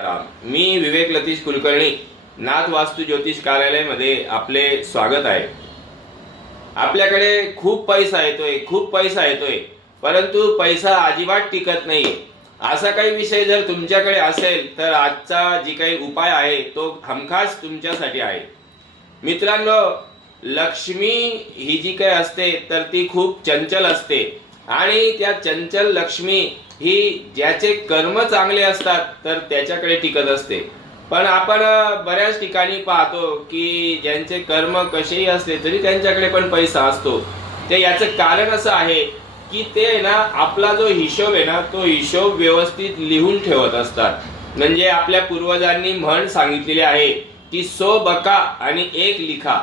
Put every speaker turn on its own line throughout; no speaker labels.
मी विवेक लतीश कुलकर्णी नाथ वास्तू ज्योतिष कार्यालयामध्ये आपले स्वागत आहे. आपल्याकडे खूप पैसा येतोय खूप पैसा येतोय परंतु पैसा अजिबात टिकत नाही असा काही विषय जर तुमच्याकडे असेल तर आजचा जी काही उपाय आहे तो हमखास तुमच्यासाठी आहे. मित्रांनो लक्ष्मी ही जी काही असते तर ती खूप चंचल असते. आणि त्या चंचल लक्ष्मी ही ज्याचे कर्म चांगले असतात तर त्याच्याकडे टिकत असते. पण आपण बऱ्याच ठिकाणी पाहतो की ज्यांचे कर्म कसेही असले तरी त्यांच्याकडे पण पैसा असतो. ते याचं कारण असं आहे की ते ना आपला जो हिशोब आहे ना तो हिशोब व्यवस्थित लिहून ठेवत असतात. म्हणजे आपल्या पूर्वजांनी म्हण सांगितलेली आहे की सो बका आणि एक लिखा.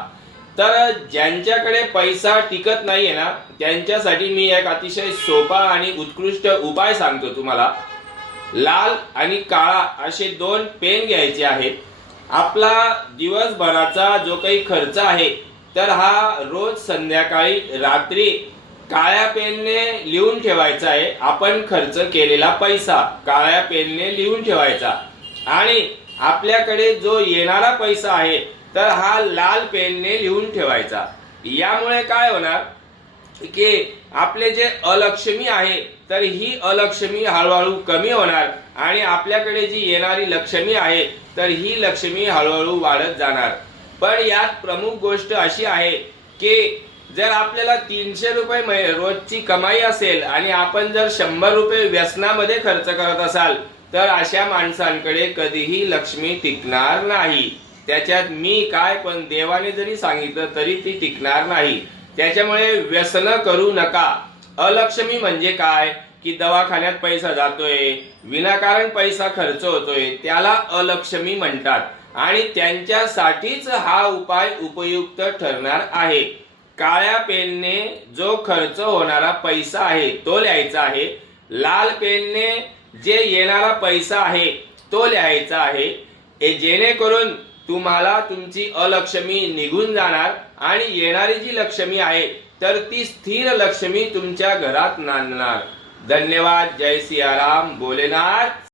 तर ज्यांच्याकडे पैसा टिकत नाहीये ना त्यांच्यासाठी मी एक अतिशय सोपा आणि उत्कृष्ट उपाय सांगतो तुम्हाला. लाल आणि काळा असे दोन पेन घ्यायचे आहेत. आपला दिवसभराचा जो काही खर्च आहे तर हा रोज संध्याकाळी रात्री काळ्या पेनने लिहून ठेवायचा आहे. आपण खर्च केलेला पैसा काळ्या पेनने लिहून ठेवायचा. आणि आपल्याकडे जो येणारा पैसा आहे तर हा लाल पेनने लिहून ठेवायचा. यामुळे काय होणार? की आपले जे अलक्ष्मी आहे तर ही अलक्ष्मी हळूहळू कमी होणार आणि आपल्याकडे जी येणारी लक्ष्मी आहे तर ही लक्ष्मी हळूहळू वाढत जाणार. पण यात प्रमुख गोष्ट अशी आहे की जर आपल्याला तीनशे रुपये रोजची कमाई असेल आणि आपण जर शंभर रुपये व्यसनामध्ये खर्च करत असाल तर अशा माणसांकडे कधीही लक्ष्मी टिकणार नाही. त्याच्यात मी काय पण देवाने जरी सांगितलं तरी ती टिकणार नाही. त्याच्यामुळे व्यसन करू नका. अलक्ष्मी म्हणजे काय? की दवाखान्यात पैसा जातोय विनाकारण पैसा खर्च होतोय त्याला अलक्ष्मी म्हणतात. आणि त्यांच्यासाठीच हा उपाय उपयुक्त ठरणार आहे. काळ्या पेनने जो खर्च होणारा पैसा आहे तो लिहायचा आहे. लाल पेनने जे येणारा पैसा आहे तो लिहायचा आहे. जेणेकरून तुम्हाला तुमची अलक्ष्मी निघून जाणार आणि येणारी जी लक्ष्मी आहे तर ती स्थिर लक्ष्मी तुमच्या घरात नांदणार. धन्यवाद. जय सियाराम. बोलेनाथ